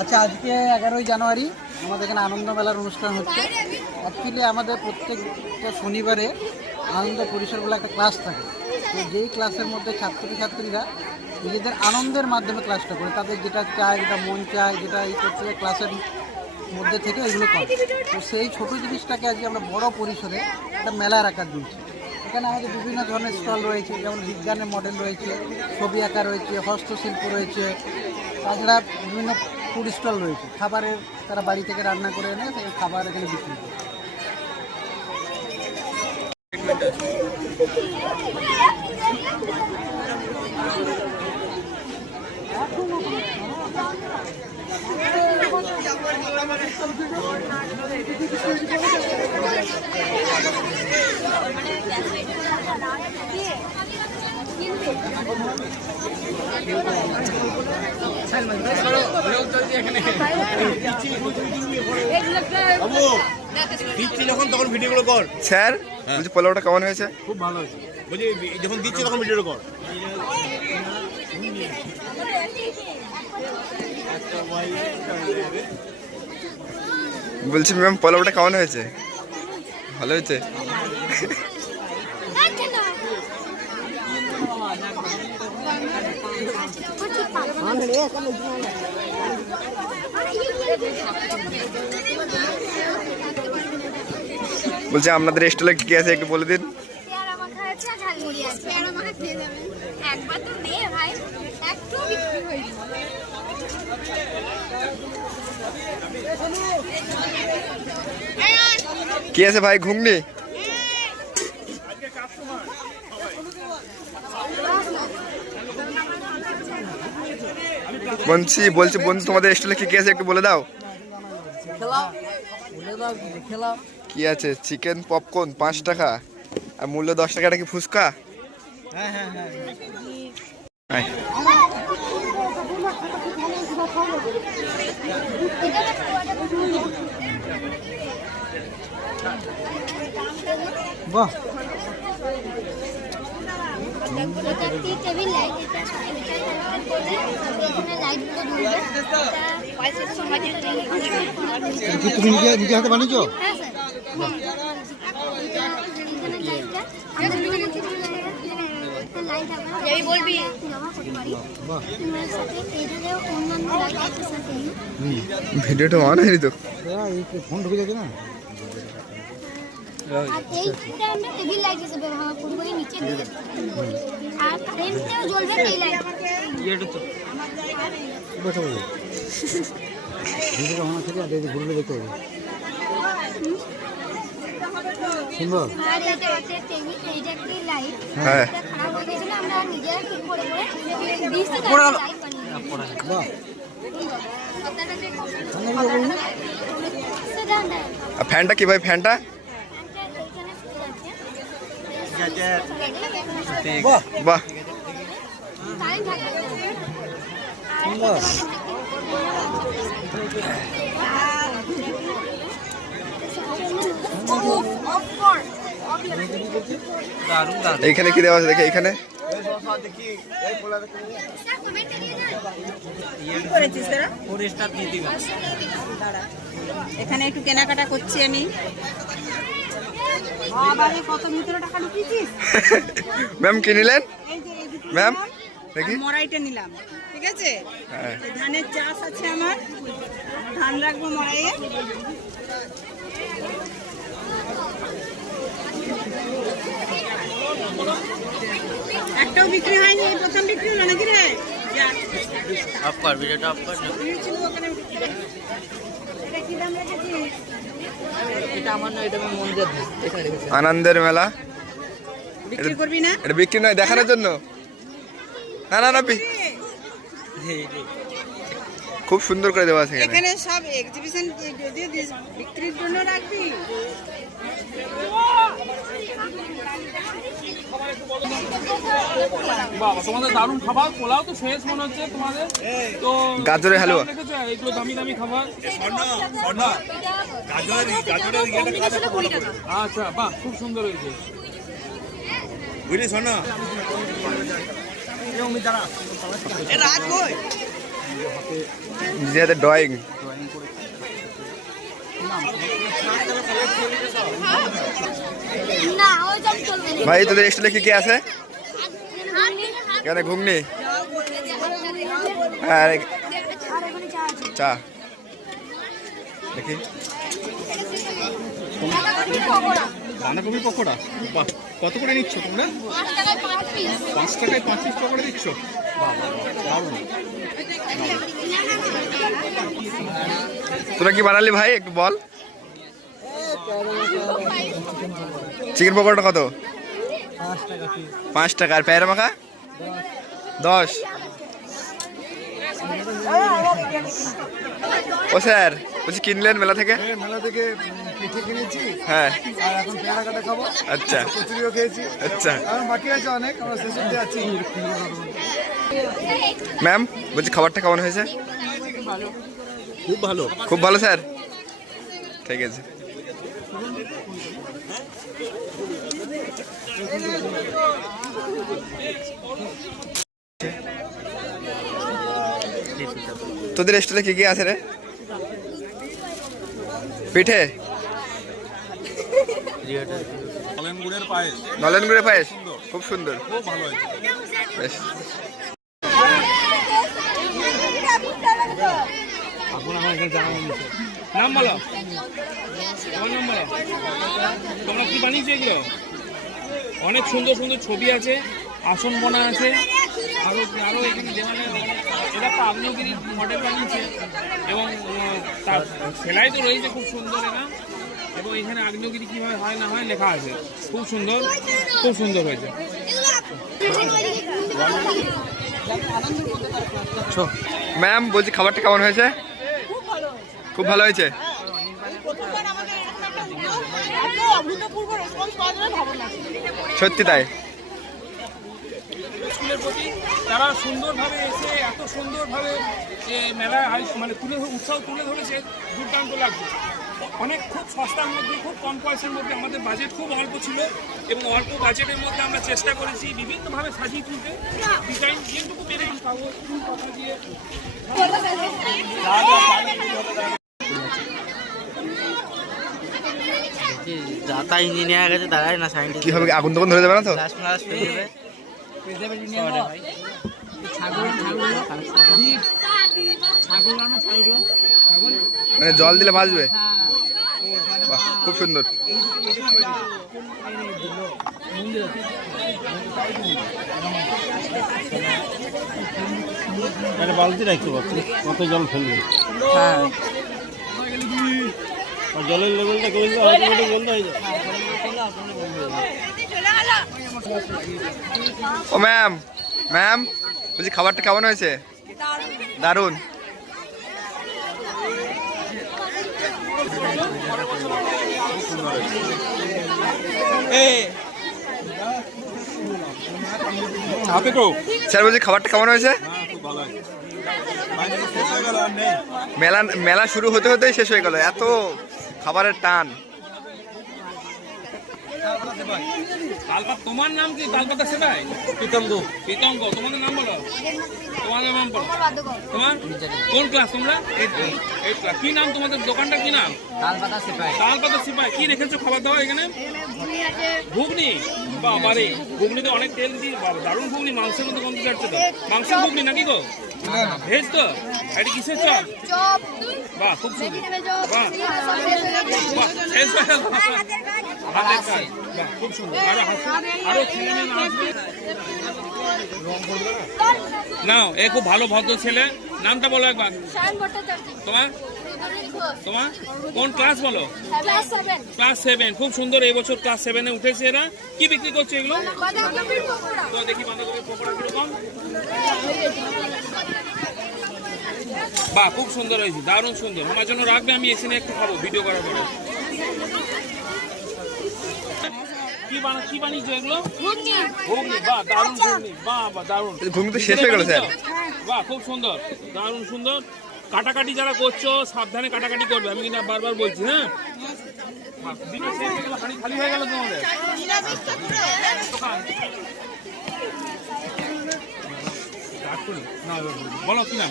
আচ্ছা আজকে এগারোই জানুয়ারি আমাদের এখানে আনন্দ মেলার অনুষ্ঠান হচ্ছে। অ্যাকচুয়ালি আমাদের প্রত্যেকটা শনিবারে আনন্দ পরিসর বলে একটা ক্লাস থাকে। তো যেই ক্লাসের মধ্যে ছাত্রছাত্রীরা নিজেদের আনন্দের মাধ্যমে ক্লাসটা করে, তাদের যেটা চায়, যেটা মন চায়, যেটা এই চায় ক্লাসের মধ্যে থেকে এগুলো করে। তো সেই ছোট জিনিসটাকে আজকে আমরা বড় পরিসরে একটা মেলার আকার দিয়েছি। এখানে আমাদের বিভিন্ন ধরনের স্টল রয়েছে, যেমন বিজ্ঞানের মডেল রয়েছে, ছবি আঁকা রয়েছে, হস্তশিল্প রয়েছে, তাছাড়া বিভিন্ন ফুড স্টল রয়েছে। খাবারের তারা বাড়ি থেকে রান্না করে এনে সেই খাবার এখানে বিক্রি করে। দিচ্ছি যখন তখন ভিডিওগুলো কর স্যার বলছি পোলাওটা কেমন হয়েছে খুব ভালো হয়েছে বলছি যখন দিচ্ছি তখন ভিডিওটা কর বলছি ম্যাম পোলাওটা কেমন হয়েছে ভালো হয়েছে বলছি আপনাদের স্টলে কি কি আছে একটু বলে দিন। মাখা আছে আর ঝালমুড়ি আছে পেয়ারা মাখা খেয়ে যাবে একবার তো নে ভাই একটু বিক্রি হয়ে যাবে কি আছে ভাই ঘুগনি বলছি বলছি বন্ধু তোমাদের স্টলে কি কি আছে একটু বলে দাও? কি আছে? চিকেন পপকর্ন পাঁচ টাকা। আর মূল্য দশ টাকাটা কি ফুচকা? হ্যাঁ হ্যাঁ হ্যাঁ। বাহ তুমি নিজে নিজে হাতে বানিয়েছো হ্যাঁ ভিডিওটা অন হয়নি তো? ফোন ঢুকে যাচ্ছে না আর এইটা আমরা টেবিল লাইট ব্যবহার করব এই নিচে দিয়ে আর কারেন্টেও জ্বলবে এই লাইট বসে বসে ভিডিওটা আমার থেকে আর দেখতে ঘুরলে দেখতে হবে সুন্দর হ্যাঁ ফ্যানটা কি ভাই ফ্যানটা? বাহ। বাহ সুন্দর। এইখানে কি দেওয়া আছে দেখে এইখানে। এখানে একটু কেনাকাটা করছি আমি। ম্যাম কি নিলেন? এই যে এই দুটো ম্যাম দেখি। মরাইটা নিলাম। ঠিক আছে? হ্যাঁ। ধানের চাষ আছে আমার। ধান রাখব মরাইয়ে একটাও বিক্রি হয়নি এই প্রথম বিক্রি হলো নাকি রে? দাম রেখেছিস? আনন্দের মেলা। বিক্রি করবি না? এটা বিক্রি নয় দেখানোর জন্য। না না না খুব সুন্দর করে দেওয়া আছে এখানে। এখানে সব এক্সিবিশন দিয়ে দিস বিক্রির জন্য রাখবি। বাবা তোমাদের দারুণ খাবার পোলাও তো শেষ মনে হচ্ছে তোমাদের। তো গাজরের হালুয়া। এইগুলো দামি দামি খাবার। আচ্ছা বাহ খুব সুন্দর হয়েছে। বুঝলি শোন। ড্রয়িং ভাই তোদের স্টলে কি কি আছে? কেন ঘুগনি? হ্যাঁ আর চা। দেখি। বাঁধাকপির পকোড়া? বাহ। কত করে নিচ্ছ তোমরা? পাঁচ টাকায় পাঁচ পিস করে দিচ্ছ? তোরা কি বানালি ভাই একটু বল। চিকেন পকোড়াটা কত? পাঁচ টাকা। আর প্যারা মাখা? দশ। ও স্যার বলছি কিনলেন মেলা থেকে? মেলা থেকে পিঠে কিনেছি। হ্যাঁ। আর এখন পেয়ারা কাটা খাব। আচ্ছা। কচুরিও খেয়েছি। আচ্ছা। বাকি আছে অনেক আমরা শেষ অব্দি আছি। ম্যাম বলছি খাবারটা কেমন হয়েছে? খুব ভালো। খুব ভালো স্যার? ঠিক আছে। তোদের স্টলে কি কি আছে রে? পিঠে? কলেন গুড়ের পায়েস। খুব সুন্দর। বেশ। নাম নাম কি অনেক সুন্দর সুন্দর ছবি আছে, আসন বোনা আছে। আরও আরও এখানে দেওয়ালে এটা একটা আগ্নেয়গিরি মডেল বানিয়েছে এবং তার সেলাই তো রয়েছে খুব সুন্দর এটা এবং এখানে আগ্নেয়গিরি কীভাবে হয় না হয় লেখা আছে। খুব সুন্দর খুব সুন্দর হয়েছে। ম্যাম বলছি খাবারটা কেমন হয়েছে? খুব ভালো হয়েছে। সত্যি আমাদের এরকম একটা এত অভূতপূর্ব রেসপন্স পাওয়া যাবে ভাবনা সত্যি তাই স্কুলের প্রতি। তারা সুন্দরভাবে এসে এত সুন্দরভাবে এ, মেলায় মানে তুলে উৎসব তুলে ধরেছে দুর্দান্ত লাগছে। অনেক খুব সস্তার মধ্যে খুব কম পয়সার মধ্যে আমাদের বাজেট খুব অল্প ছিল এবং অল্প বাজেটের মধ্যে আমরা চেষ্টা করেছি বিভিন্নভাবে সাজিয়ে তুলতে। ডিজাইন যেটুকু পেরেছি কথা দিয়ে। যাতা ইঞ্জিনিয়ার গেছে তারাই না সাইন্টিস্ট কি হবে আগুন তখন ধরে যাবে না তো? পেয়ে যাবে। মানে জল দিলে বাজবে বাহ, খুব সুন্দর। বালতি রাখতে পারছি কত জল ফেলবে। হ্যাঁ। জলের লেভেলটা কমে যাবে অটোমেটিক বন্ধ হয়ে যায়। ও ম্যাম ম্যাম বলছি খাবারটা কেমন হয়েছে? দারুণ। স্যার বলছি খাবারটা কেমন হয়েছে? খুব ভালো হয়েছে। বাইরে শেষ হয়ে নেই মেলা মেলা শুরু হতে হতেই শেষ হয়ে গেল। এত খাবারের টান। তোমার নাম কি? তালপাতা সেটাই প্রীতঙ্গ প্রীতঙ্গ তোমাদের নাম বলো। তোমাদের নাম বলো। তোমার? কোন ক্লাস তোমরা? Eight class. কি নাম তোমাদের? দোকানটা কি নাম? তালপাতা সিপাই তালপাতা সিপাই কি রেখেছো খাবার দাবার এখানে? ঘুগনি। বাবারে ঘুগনি তো অনেক তেল দিয়ে বাবা দারুণ ঘুগনি মাংসের মধ্যে কমতে যাচ্ছে তো। মাংসের ঘুগনি নাকি গো? ভেজ তো? এটা কিসের চপ। বাহ খুব সুন্দর। ভেজিটেবল চপ বাহ। বাহ শেষ হাতের কাজ। বাহ, খুব সুন্দর। আরও হাসি- আরও ছেলে না নাও এ খুব ভালো ভদ্র ছেলে। নামটা বলো একবার। তোমার? তোমার? কোন ক্লাস বলো? Class seven. খুব সুন্দর এই বছর ক্লাস সেভেনে উঠেছে এরা। কি বিক্রি করছে এগুলো? তো দেখি বাঁধাকপির পকোড়া কীরকম। বাহ খুব সুন্দর হয়েছে দারুণ সুন্দর। আমার জন্য রাখবে আমি এসে নিয়ে একটু খাব ভিডিও করার পরে। কি বানা কি বানিয়েছো এগুলো? ঘুগনি। ঘুগনি বাহ দারুণ ঘুগনি বাহ বাহ দারুণ। ঘুগনি তো শেষ হয়ে গেল স্যার। বাহ খুব সুন্দর দারুণ সুন্দর। কাটাকাটি যারা করছ সাবধানে কাটাকাটি করবে আমি কিনা বারবার বলছি হ্যাঁ? হয়ে খালি হয়ে গেল তোমাদের দোকান। স্টার্ট করি না এবার বলি। কি না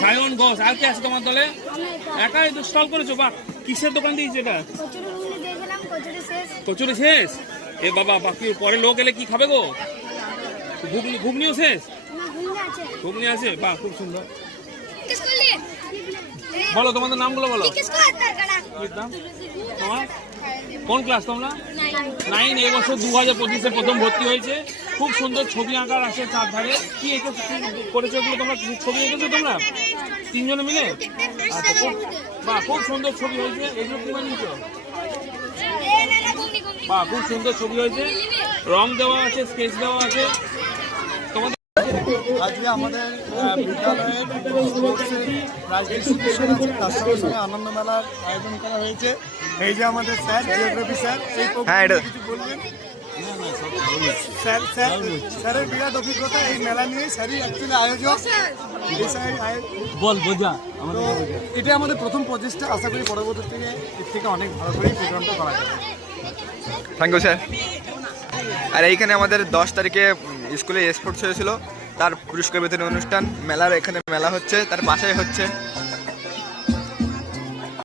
সায়ন ঘোষ। আর কি আছে তোমার দলে? একাই স্টল করেছ? বাহ কিসের দোকান দিয়েছ এটা? কচুরি শেষ? এ বাবা বাকি পরে লোক এলে কি খাবে গো? ঘুগনি ঘুগনিও শেষ? ঘুগনি আছে? বাহ খুব সুন্দর। বলো তোমাদের নামগুলো বলো। তোমার? কোন ক্লাস তোমরা? নাইন এবছর দু হাজার পঁচিশে প্রথম ভর্তি হয়েছে। খুব সুন্দর ছবি আঁকার আছে চার ধারে কি এঁকে কি করেছ এগুলো তোমরা? ছবি এঁকেছো তোমরা? তিনজনে মিলে? আচ্ছা খুব বাহ খুব সুন্দর ছবি হয়েছে। এগুলো কি বানিয়েছো? বাহ খুব সুন্দর ছবি হয়েছে। রং দেওয়া আছে স্কেচ দেওয়া আছে। তোমাদের আজকে আমাদের বিদ্যালয়ের তার সঙ্গে সঙ্গে আনন্দ মেলার আয়োজন করা হয়েছে। এই যে আমাদের স্যার জিওগ্রাফি স্যার এই হ্যাঁ, কিছু বলবেন? স্যারের বিরাট অভিজ্ঞতা এই মেলা নিয়ে স্যারই অ্যাকচুয়ালি আয়োজক। বল বোঝা তো এটা আমাদের প্রথম প্রচেষ্টা। আশা করি পরবর্তী থেকে এর থেকে অনেক ভালো করেই প্রোগ্রামটা করা যাবে। থ্যাংক ইউ স্যার আর এইখানে আমাদের দশ তারিখে স্কুলে স্পোর্টস হয়েছিল। তার পুরস্কার বিতরণ অনুষ্ঠান মেলার এখানে মেলা হচ্ছে। তার পাশেই হচ্ছে